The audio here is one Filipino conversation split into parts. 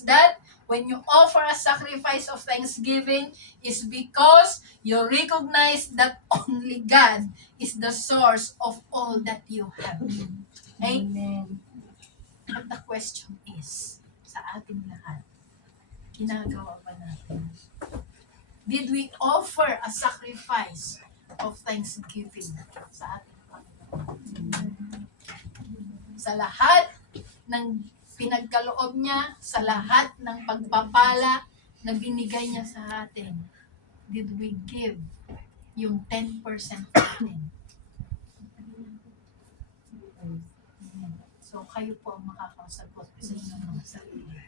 means that when you offer a sacrifice of thanksgiving is because you recognize that only God is the source of all that you have. Okay? Amen. But the question is, sa ating lahat, ginagawa ba natin? Did we offer a sacrifice of thanksgiving sa ating Panginoon? Sa lahat ng pinagkaloob niya, sa lahat ng pagpapala na binigay niya sa atin, did we give yung 10% natin? So, kayo po ang makakasagot sa inyong mga sarili.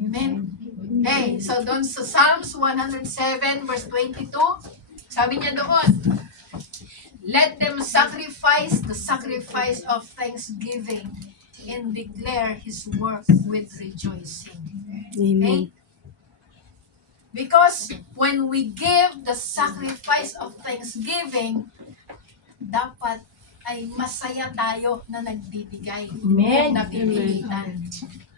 Amen? Okay, so doon sa Psalms 107 verse 22, sabi niya doon, let them sacrifice the sacrifice of thanksgiving and declare His work with rejoicing. Okay? Because when we give the sacrifice of thanksgiving, dapat ay masaya tayo na nagbibigay, Amen. na pipilitan.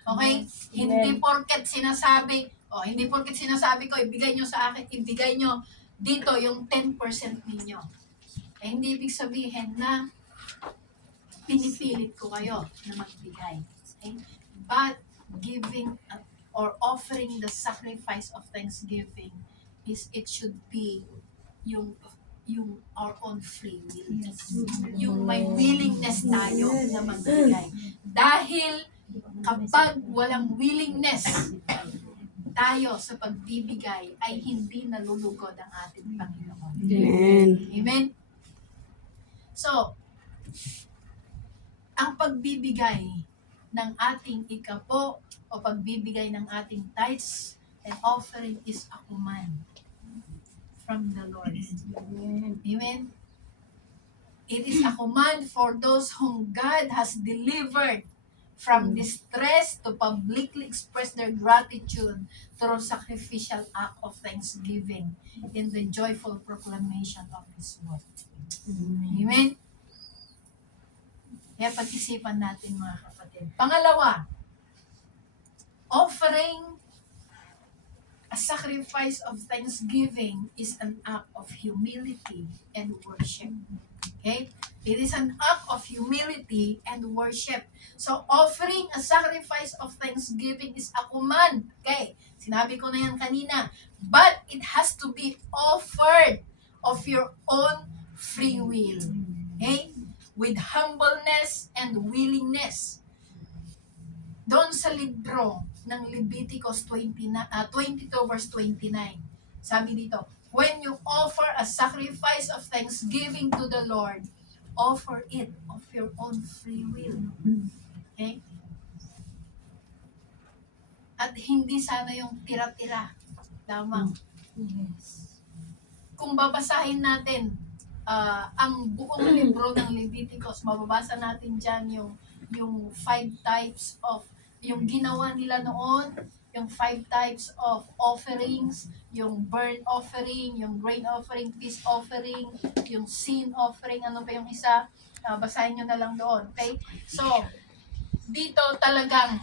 Okay? Hindi porket sinasabi ko, ibigay nyo sa akin, ibigay nyo dito yung 10% ninyo. Eh, hindi ibig sabihin na pinipilit ko kayo na magbigay. Okay? But giving or offering the sacrifice of thanksgiving it should be yung our own free will. Yung may willingness tayo na magbigay. Dahil kapag walang willingness tayo sa pagbibigay, ay hindi nalulugod ang ating Panginoon. Amen. Amen? So, ang pagbibigay ng ating ikapo o pagbibigay ng ating tithes and offering is a command from the Lord. Amen? It is a command for those whom God has delivered from distress to publicly express their gratitude through sacrificial act of thanksgiving in the joyful proclamation of His word. Amen? Kaya pag-isipan natin mga kapatid. Pangalawa, offering a sacrifice of thanksgiving is an act of humility and worship. Okay? It is an act of humility and worship. So, offering a sacrifice of thanksgiving is a command. Okay? Sinabi ko na yan kanina. But it has to be offered of your own free will. Okay? With humbleness and willingness. Doon sa libro ng Leviticus 22 verse 29, sabi dito, when you offer a sacrifice of thanksgiving to the Lord, offer it of your own free will. Okay? At hindi sana yung tira-tira lamang. Kung babasahin natin ang buong libro ng Leviticus, mababasa natin dyan yung 5 types of, yung ginawa nila noon, yung 5 types of offerings, yung burnt offering, yung grain offering, peace offering, yung sin offering, ano pa yung isa, basahin nyo na lang doon. Okay? So, dito talagang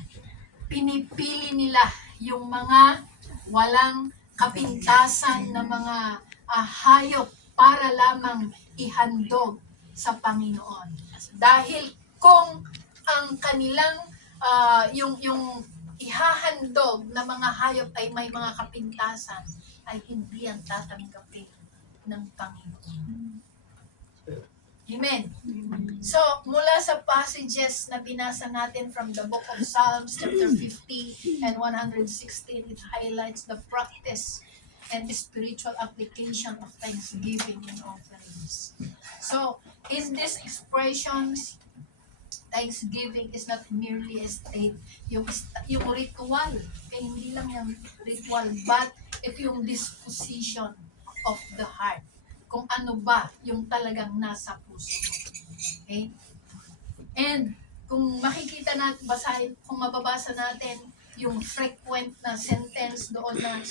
pinipili nila yung mga walang kapintasan na mga hayop para lamang ihandog sa Panginoon. Dahil kung ang kanilang yung ihahandog na mga hayop ay may mga kapintasan, ay hindi ang tatanggapin ng Panginoon. Amen. So, mula sa passages na binasa natin from the book of Psalms, chapter 50 and 116, it highlights the practice and the spiritual application of thanksgiving and offerings. So, in these expressions, thanksgiving is not merely a state, yung ritual, hindi lang yung ritual, but ito yung disposition of the heart. Kung ano ba yung talagang nasa puso. Okay? And kung makikita natin, kung mababasa natin yung frequent na sentence doon na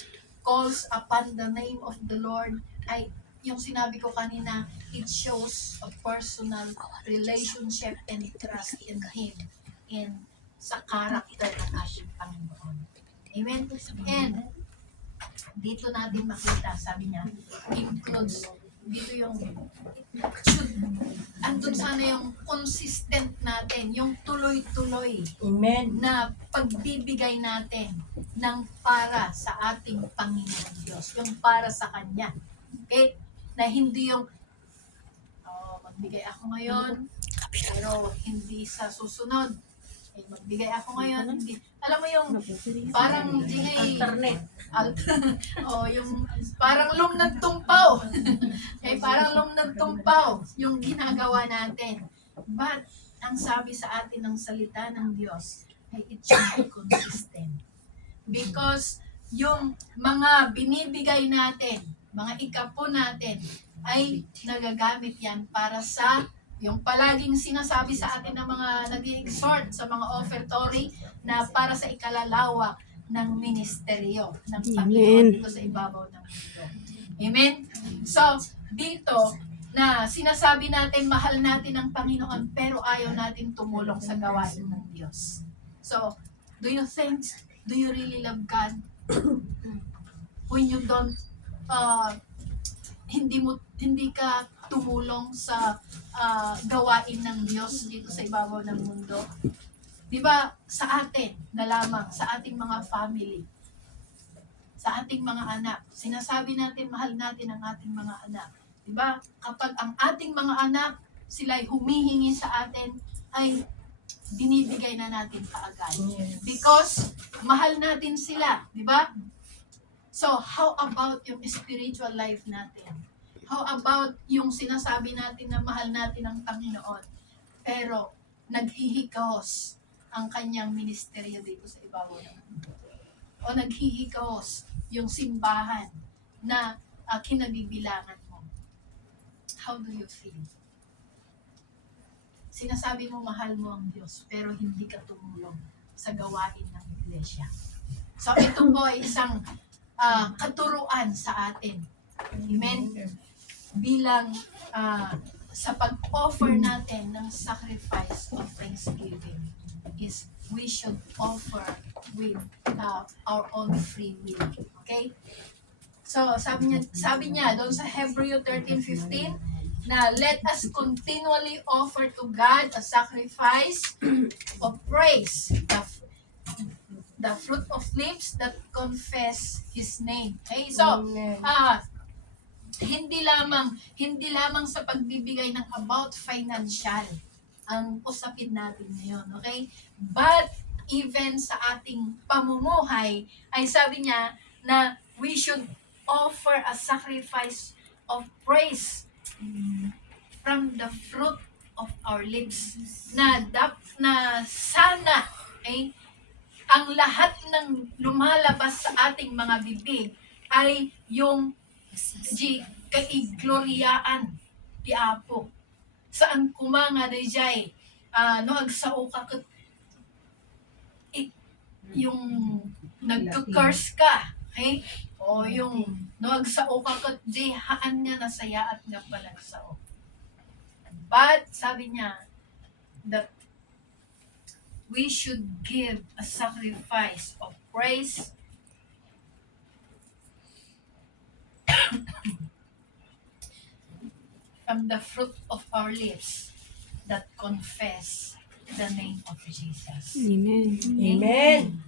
calls upon the name of the Lord, ay yung sinabi ko kanina, it shows a personal relationship and trust in Him, in sa character ng ating Panginoon. Amen? And dito natin makita, sabi niya, includes, dito yung, should, andun sana yung consistent natin, yung tuloy-tuloy Amen. na pagbibigay natin ng para sa ating Panginoon Diyos, yung para sa Kanya. Okay? Na hindi yung, magbigay ako ngayon, pero hindi sa susunod. Magbigay ako ngayon, hindi. Alam mo yung parang Internet. yung parang lumnad tumpaw. Parang lumnad tumpaw yung ginagawa natin. But ang sabi sa atin ng salita ng Diyos ay it should be consistent. Because yung mga binibigay natin, mga ikapo natin, ay nagagamit yan para sa yung palaging sinasabi sa atin ng mga nag-exhort sa mga offertory na para sa ikalalawak ng ministeryo ng Panginoon dito sa ibabaw ng mundo. Amen? So, dito na sinasabi natin mahal natin ang Panginoon pero ayaw natin tumulong sa gawain ng Diyos. So, do you really love God when you don't hindi ka tumulong sa gawain ng Diyos dito sa ibabaw ng mundo? Di ba, sa atin na lamang, sa ating mga family, sa ating mga anak, sinasabi natin, mahal natin ang ating mga anak. Di ba, kapag ang ating mga anak, sila'y humihingi sa atin, ay binibigay na natin kaagad. Yes. Because, mahal natin sila, di ba? So, how about yung spiritual life natin? How about yung sinasabi natin na mahal natin ang Panginoon, pero naghihikahos ang kanyang ministeryo dito sa ibabaw ng mundo? O naghihikahos yung simbahan na kinabibilangan mo? How do you feel? Sinasabi mo mahal mo ang Diyos, pero hindi ka tumulong sa gawain ng iglesia. So, ito po ay isang katuruan sa atin. Amen? Bilang sa pag-offer natin ng sacrifice of thanksgiving is we should offer with our own free will. Okay? So, sabi niya doon sa Hebrew 13:15 na let us continually offer to God a sacrifice of praise, the fruit of lips that confess His name. Okay? So, hindi lamang sa pagbibigay ng about financial ang usapin natin ngayon, okay? But even sa ating pamumuhay, ay sabi niya na we should offer a sacrifice of praise from the fruit of our lips. Na sana, okay, ang lahat ng lumalabas sa ating mga bibig ay yung kaigloriaan ti Apo. Saan kumanga dayjay no agsao ka yung nagka-curse ka, okay? O yung no agsao ka kat di haan niya nasaya at nga palagsao. But sabi niya that we should give a sacrifice of praise from the fruit of our lips that confess the name of Jesus. Amen. Amen.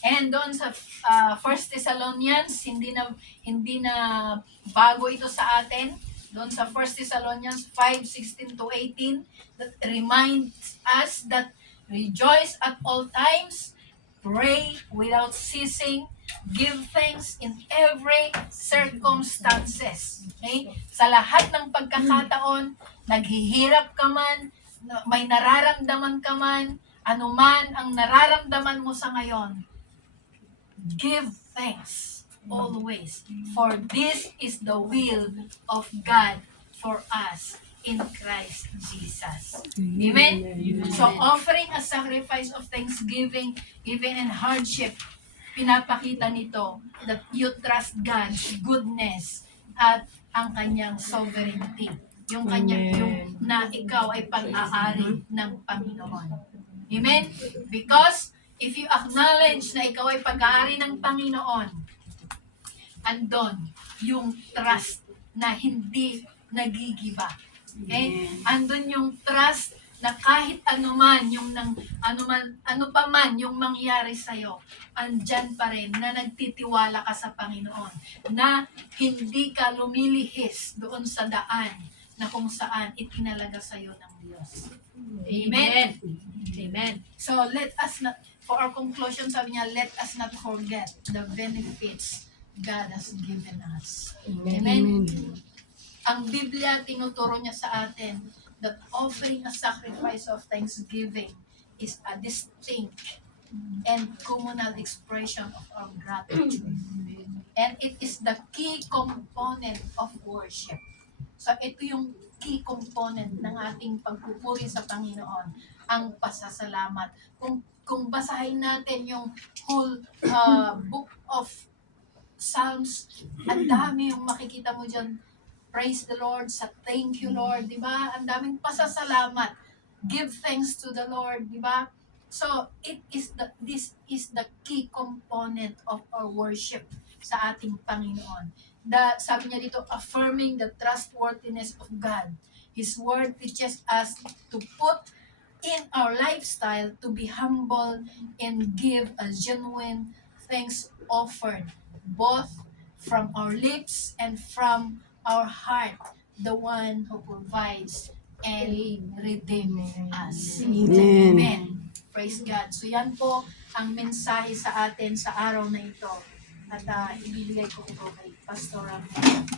And doon sa 1 Thessalonians, hindi na bago ito sa atin. Doon sa 1 Thessalonians 5:16-18, that reminds us that rejoice at all times, pray without ceasing, give thanks in every circumstances. Okay? Sa lahat ng pagkakataon, naghihirap ka man, may nararamdaman ka man, anuman ang nararamdaman mo sa ngayon, give thanks always, for this is the will of God for us in Christ Jesus. Amen? So, offering a sacrifice of thanksgiving, even in hardship, pinapakita nito that you trust God's goodness at ang kanyang sovereignty. Yung na ikaw ay pag-aari ng Panginoon. Amen? Because If you acknowledge na ikaw ay pag-aari ng Panginoon, andon yung trust na hindi nagigiba. Okay? Andun yung trust na kahit anuman yung ano pa man yung mangyari sa iyo, andyan pa rin na nagtitiwala ka sa Panginoon, na hindi ka lumilihis doon sa daan na kung saan itinalaga sa iyo ng Diyos. Amen. Amen. So let us not, for our conclusion, sabi niya, let us not forget the benefits God has given us. Amen. Ang Biblia, tinuturo niya sa atin that offering a sacrifice of thanksgiving is a distinct and communal expression of our gratitude. And it is the key component of worship. So ito yung key component ng ating pagpupuri sa Panginoon, ang pasasalamat. Kung basahin natin yung whole book of Psalms, ang dami yung makikita mo dyan. Praise the Lord, sa thank you Lord, di ba? Ang daming pasasalamat. Give thanks to the Lord, di ba? So, this is the key component of our worship sa ating Panginoon. Sabi niya dito, affirming the trustworthiness of God. His word teaches us to put in our lifestyle to be humble and give a genuine thanks offered, both from our lips and from our heart, the one who provides and redeems us. Amen. Praise God. So yan po ang mensahe sa atin sa araw na ito. At ibibigay ko ito kay Pastor Ramon.